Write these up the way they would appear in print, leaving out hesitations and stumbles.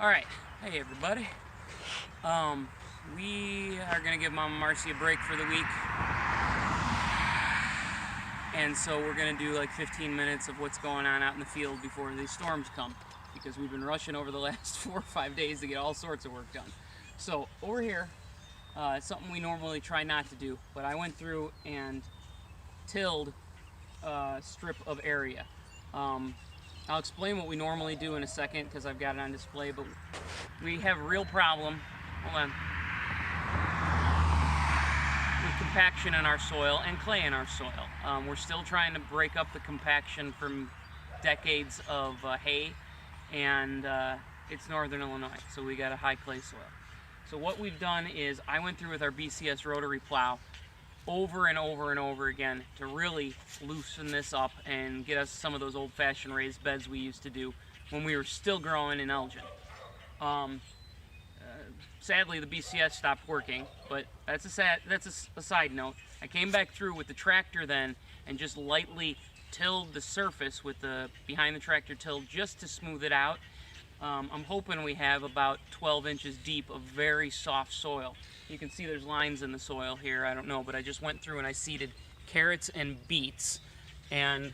Alright, hey everybody. We are going to give Mama Marcy a break for the week. And so we're going to do like 15 minutes of what's going on out in the field before these storms come. Because we've been rushing over the last 4 or 5 days to get all sorts of work done. So over here, it's something we normally try not to do. But I went through and tilled a strip of area. I'll explain what we normally do in a second because I've got it on display, but we have a real problem, hold on, with compaction in our soil and clay in our soil. We're still trying to break up the compaction from decades of hay, and it's northern Illinois, so we got a high clay soil. So what we've done is I went through with our BCS rotary plow over and over and over again to really loosen this up and get us some of those old-fashioned raised beds we used to do when we were still growing in Elgin. Sadly, the BCS stopped working, but that's a side note. I came back through with the tractor then and just lightly tilled the surface with the behind the tractor till just to smooth it out. I'm hoping we have about 12 inches deep of very soft soil. You can see there's lines in the soil here, I don't know, but I just went through and I seeded carrots and beets, and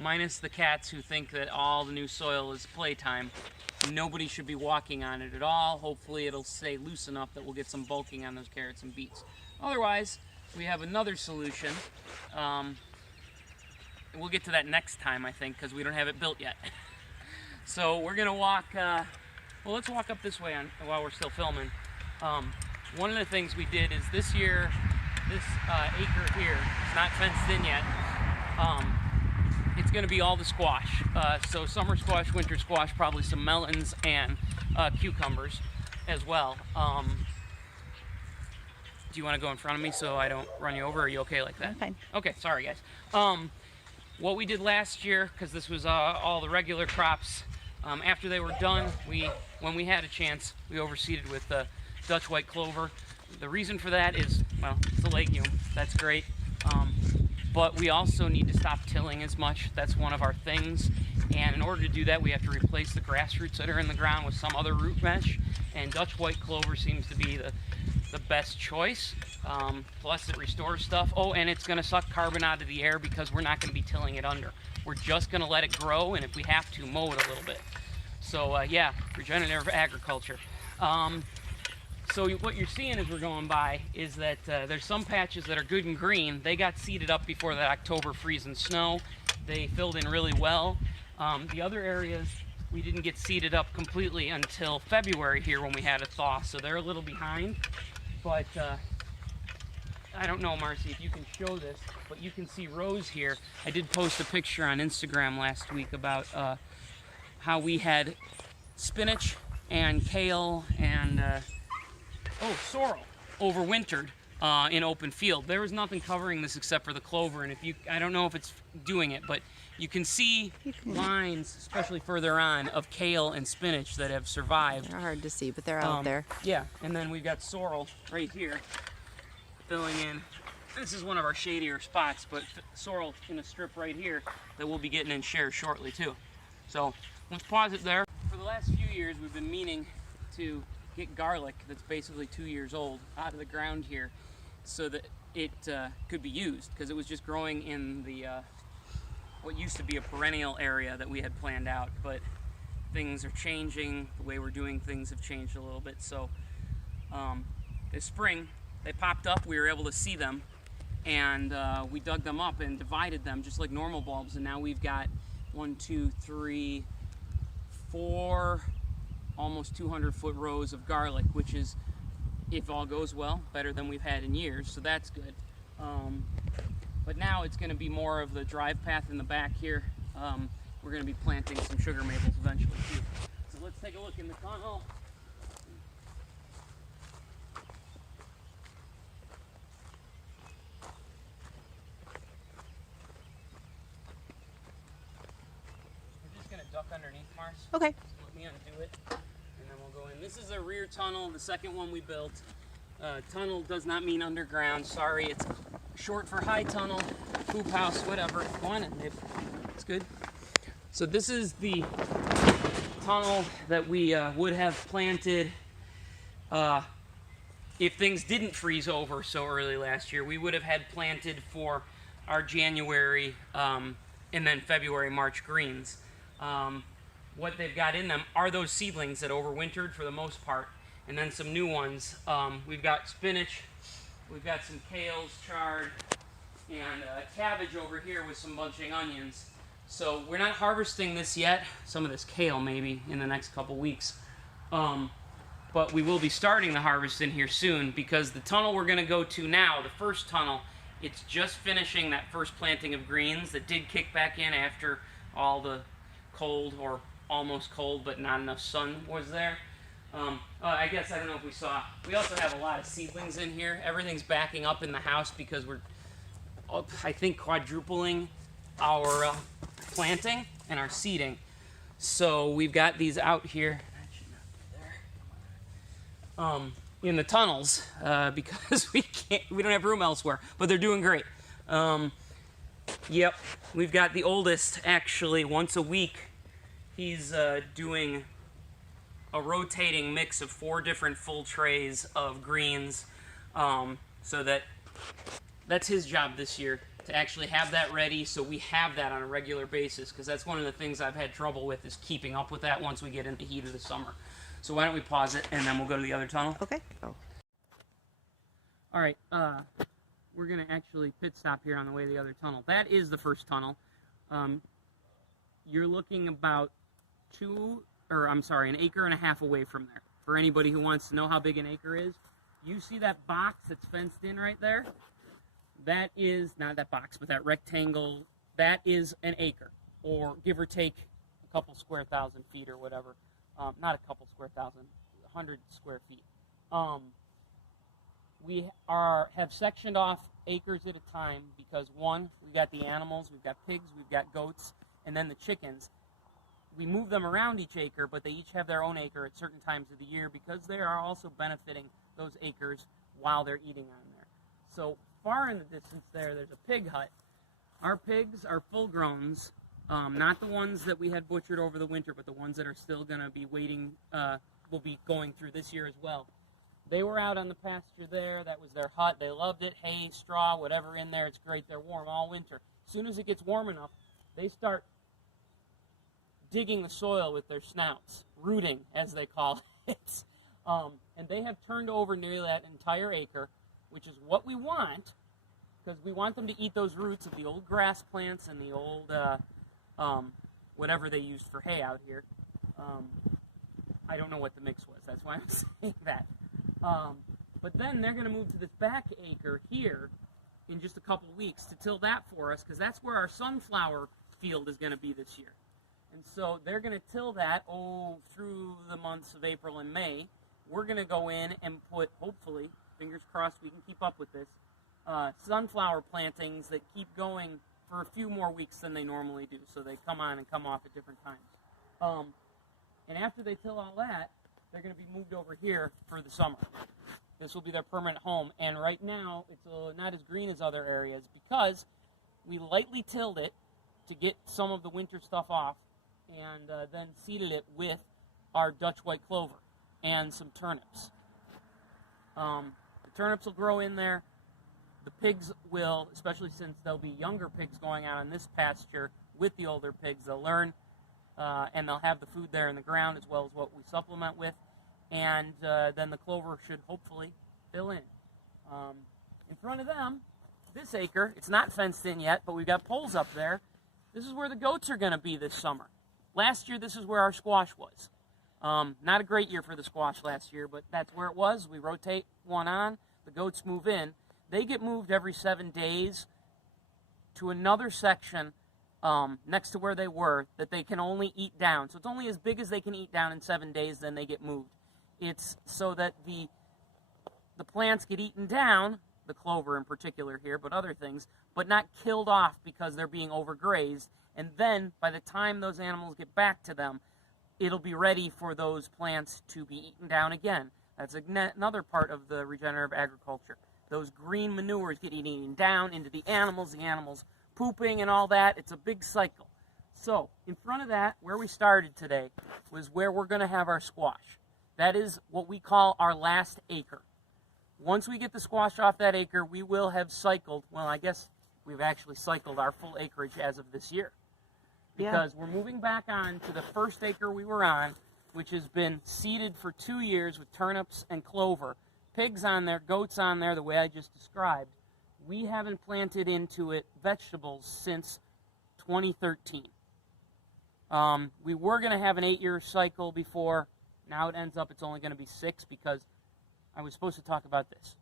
minus the cats who think that all the new soil is playtime, nobody should be walking on it at all. Hopefully it'll stay loose enough that we'll get some bulking on those carrots and beets. Otherwise, we have another solution. We'll get to that next time, I think, because we don't have it built yet. So we're gonna walk, well, let's walk up this way while we're still filming. One of the things we did is this year, this acre here, it's not fenced in yet, it's gonna be all the squash. So summer squash, winter squash, probably some melons and cucumbers as well. Do you wanna go in front of me so I don't run you over? Are you okay like that? I'm fine. Okay, sorry guys. What we did last year, because this was all the regular crops, after they were done, when we had a chance, we overseeded with Dutch white clover. The reason for that is, well, it's a legume, that's great, but we also need to stop tilling as much. That's one of our things, and in order to do that, we have to replace the grass roots that are in the ground with some other root mesh, and Dutch white clover seems to be the best choice. Plus it restores stuff. Oh, and it's going to suck carbon out of the air because we're not going to be tilling it under. We're just going to let it grow, and if we have to, mow it a little bit. So yeah, regenerative agriculture. So what you're seeing as we're going by is that there's some patches that are good and green. They got seeded up before that October freeze and snow. They filled in really well. The other areas, we didn't get seeded up completely until February here when we had a thaw, so they're a little behind. But I don't know, Marcy, if you can show this, but you can see rows here. I did post a picture on Instagram last week about how we had spinach and kale and sorrel overwintered in open field. There was nothing covering this except for the clover, and I don't know if it's doing it, but you can see lines, especially further on, of kale and spinach that have survived. They're hard to see, but they're out there. Yeah, and then we've got sorrel right here filling in. This is one of our shadier spots, but sorrel in a strip right here that we'll be getting in shares shortly too. So let's pause it there. For the last few years, we've been meaning to get garlic that's basically 2 years old out of the ground here so that it could be used, because it was just growing in the what used to be a perennial area that we had planned out, but things are changing. The way we're doing things have changed a little bit. So this spring they popped up, we were able to see them, and we dug them up and divided them just like normal bulbs, and now we've got 1, 2, 3, 4 almost 200-foot rows of garlic, which is, if all goes well, better than we've had in years, so that's good. But now it's going to be more of the drive path in the back here. We're going to be planting some sugar maples eventually too. So let's take a look in the tunnel. We're just going to duck underneath, Mars. Okay. Let me undo it, and then we'll go in. This is a rear tunnel, the second one we built. Tunnel does not mean underground. Sorry, it's short for high tunnel, poop house, whatever. Go on in, babe. It's good. So this is the tunnel that we would have planted if things didn't freeze over so early last year. We would have had planted for our January and then February, March greens. What they've got in them are those seedlings that overwintered for the most part, and then some new ones. We've got spinach, we've got some kales, chard, and cabbage over here with some bunching onions. So we're not harvesting this yet, some of this kale maybe in the next couple weeks. But we will be starting the harvest in here soon, because the tunnel we're going to go to now, the first tunnel, it's just finishing that first planting of greens that did kick back in after all the cold, or almost cold, but not enough sun was there. I guess, I don't know if we saw, we also have a lot of seedlings in here. Everything's backing up in the house because we're, I think, quadrupling our planting and our seeding. So we've got these out here in the tunnels because we don't have room elsewhere, but they're doing great. Yep, we've got the oldest actually once a week. He's doing a rotating mix of 4 different full trays of greens, so that's his job this year, to actually have that ready so we have that on a regular basis, because that's one of the things I've had trouble with, is keeping up with that once we get into the heat of the summer. So why don't we pause it and then we'll go to the other tunnel? Okay. Oh. All right, we're going to actually pit stop here on the way to the other tunnel. That is the first tunnel. You're looking about an acre and a half away from there. For anybody who wants to know how big an acre is, you see that box that's fenced in right there? That is, not that box, but that rectangle, that is an acre, or give or take a couple square thousand feet or whatever. Not a couple square thousand, 100 square feet. We have sectioned off acres at a time because, one, we've got the animals, we've got pigs, we've got goats, and then the chickens. We move them around each acre, but they each have their own acre at certain times of the year because they are also benefiting those acres while they're eating on there. So far in the distance there's a pig hut. Our pigs are full-growns, not the ones that we had butchered over the winter, but the ones that are still going to be waiting, will be going through this year as well. They were out on the pasture there. That was their hut. They loved it. Hay, straw, whatever in there. It's great. They're warm all winter. As soon as it gets warm enough, they start digging the soil with their snouts, rooting, as they call it. And they have turned over nearly that entire acre, which is what we want, because we want them to eat those roots of the old grass plants and the old, whatever they used for hay out here. I don't know what the mix was. That's why I'm saying that. But then they're going to move to this back acre here in just a couple weeks to till that for us, because that's where our sunflower field is going to be this year. And so they're going to till that, through the months of April and May. We're going to go in and put, hopefully, fingers crossed we can keep up with this, sunflower plantings that keep going for a few more weeks than they normally do. So they come on and come off at different times. And after they till all that, they're going to be moved over here for the summer. This will be their permanent home. And right now, it's not as green as other areas because we lightly tilled it to get some of the winter stuff off, and then seeded it with our Dutch white clover and some turnips. The turnips will grow in there. The pigs will, especially since there'll be younger pigs going out on this pasture with the older pigs, they'll learn, and they'll have the food there in the ground as well as what we supplement with. And then the clover should hopefully fill in. In front of them, this acre, it's not fenced in yet, but we've got poles up there. This is where the goats are going to be this summer. Last year, this is where our squash was. Not a great year for the squash last year, but that's where it was. We rotate one on, the goats move in. They get moved every 7 days to another section next to where they were that they can only eat down. So it's only as big as they can eat down in 7 days, then they get moved. It's so that the plants get eaten down, the clover in particular here, but other things, but not killed off because they're being overgrazed. And then, by the time those animals get back to them, it'll be ready for those plants to be eaten down again. That's another part of the regenerative agriculture. Those green manures get eaten down into the animals pooping and all that. It's a big cycle. So in front of that, where we started today, was where we're going to have our squash. That is what we call our last acre. Once we get the squash off that acre, we will have cycled, well, I guess we've actually cycled our full acreage as of this year. Because we're moving back on to the first acre we were on, which has been seeded for 2 years with turnips and clover. Pigs on there, goats on there, the way I just described. We haven't planted into it vegetables since 2013. We were going to have an 8-year cycle before. Now it ends up it's only going to be 6 because I was supposed to talk about this.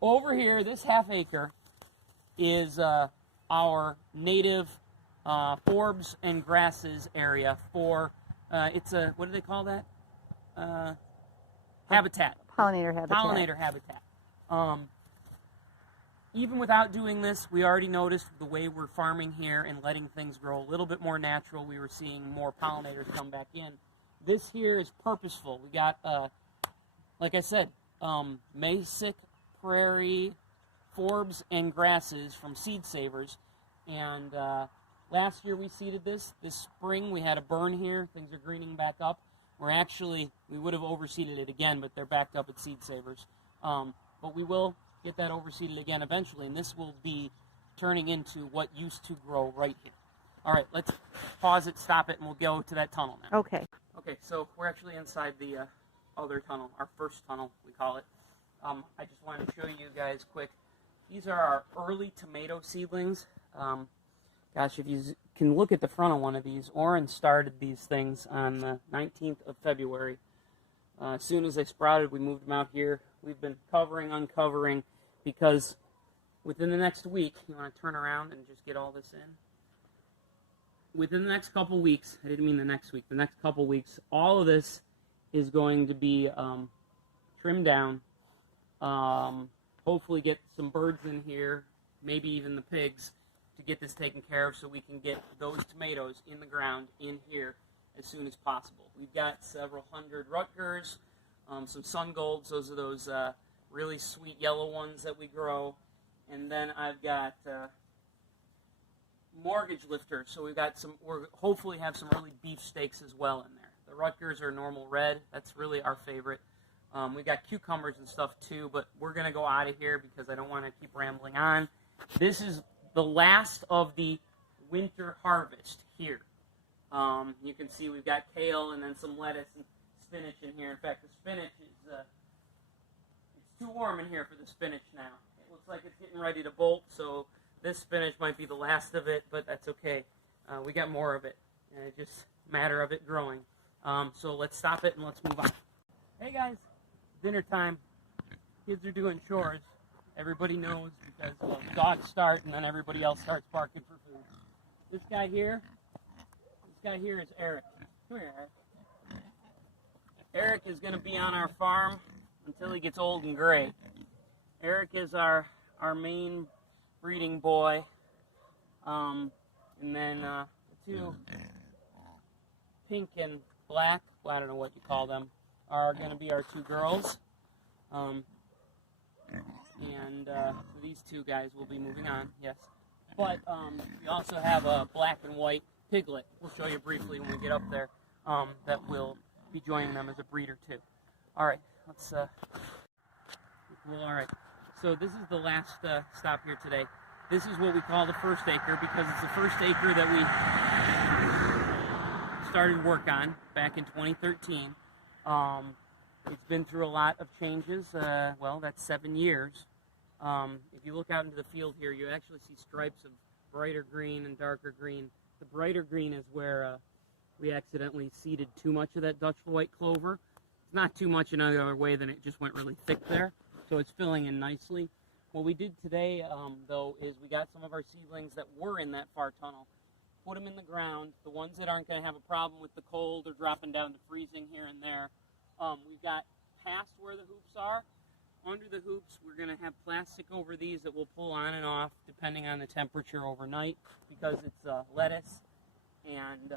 Over here, this half acre is our native forbs and grasses area for, it's a, what do they call that? Habitat. Pollinator habitat. Pollinator habitat. Even without doing this, we already noticed the way we're farming here and letting things grow a little bit more natural, we were seeing more pollinators come back in. This here is purposeful. We got, like I said, Masic Prairie forbs and grasses from Seed Savers. And last year we seeded this. This spring we had a burn here. Things are greening back up. We would have overseeded it again, but they're backed up at Seed Savers. But we will get that overseeded again eventually, and this will be turning into what used to grow right here. All right, let's pause it, stop it, and we'll go to that tunnel now. Okay. Okay, so we're actually inside the other tunnel, our first tunnel, we call it. I just wanted to show you guys quick. These are our early tomato seedlings. Gosh, if you can look at the front of one of these, Orrin started these things on the 19th of February. As soon as they sprouted, we moved them out here. We've been covering, uncovering, because within the next week, you want to turn around and just get all this in? Within the next couple weeks, I didn't mean the next week, the next couple weeks, all of this is going to be trimmed down. Hopefully get some birds in here, maybe even the pigs, to get this taken care of so we can get those tomatoes in the ground in here as soon as possible. We've got several hundred Rutgers, some Sun Golds, those are those really sweet yellow ones that we grow, and then I've got mortgage lifters, so we'll hopefully have some early beef steaks as well in there. The Rutgers are normal red, that's really our favorite. We got cucumbers and stuff too, but we're going to go out of here because I don't want to keep rambling on. This is the last of the winter harvest here. You can see we've got kale and then some lettuce and spinach in here. In fact, the spinach is it's too warm in here for the spinach now. It looks like it's getting ready to bolt, so this spinach might be the last of it, but that's okay. We got more of it, and it's just a matter of it growing. So let's stop it and let's move on. Hey guys, dinner time. Kids are doing chores. Everybody knows because dogs start and then everybody else starts barking for food. This guy here is Eric. Come here, Eric. Eric is going to be on our farm until he gets old and gray. Eric is our main breeding boy. And then the two pink and black, well, I don't know what you call them, are going to be our two girls. So these two guys will be moving on, yes. But we also have a black and white piglet. We'll show you briefly when we get up there. That will be joining them as a breeder too. All right, let's. Well, all right. So this is the last stop here today. This is what we call the first acre because it's the first acre that we started work on back in 2013. It's been through a lot of changes. Well, that's 7 years. If you look out into the field here, you actually see stripes of brighter green and darker green. The brighter green is where we accidentally seeded too much of that Dutch white clover. It's not too much in any other way than it just went really thick there, so it's filling in nicely. What we did today, though, is we got some of our seedlings that were in that far tunnel, put them in the ground. The ones that aren't going to have a problem with the cold or dropping down to freezing here and there, we've got past where the hoops are. Under the hoops, we're going to have plastic over these that we'll pull on and off depending on the temperature overnight because it's lettuce and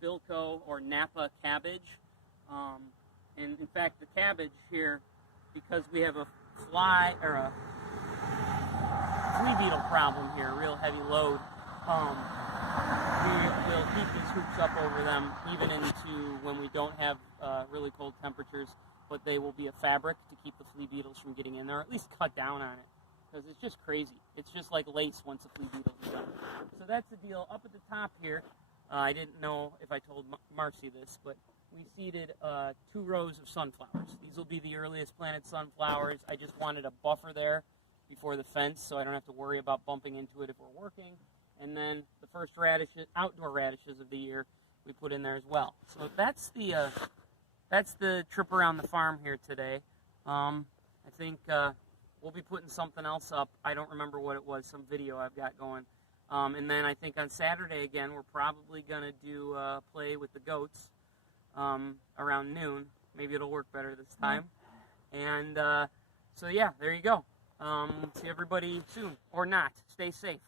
Bilko or Napa cabbage. And in fact, the cabbage here, because we have a fly or a flea beetle problem here, a real heavy load, we will keep these hoops up over them even into when we don't have really cold temperatures, but they will be a fabric to keep the flea beetles from getting in there, or at least cut down on it, because it's just crazy. It's just like lace once a flea beetle is done. So that's the deal. Up at the top here, I didn't know if I told Marcy this, but we seeded 2 rows of sunflowers. These will be the earliest planted sunflowers. I just wanted a buffer there before the fence so I don't have to worry about bumping into it if we're working. And then the first radishes, outdoor radishes of the year, we put in there as well. So that's the trip around the farm here today. I think we'll be putting something else up. I don't remember what it was, some video I've got going. And then I think on Saturday again, we're probably going to do play with the goats around noon. Maybe it'll work better this time. And so yeah, there you go. See everybody soon, or not. Stay safe.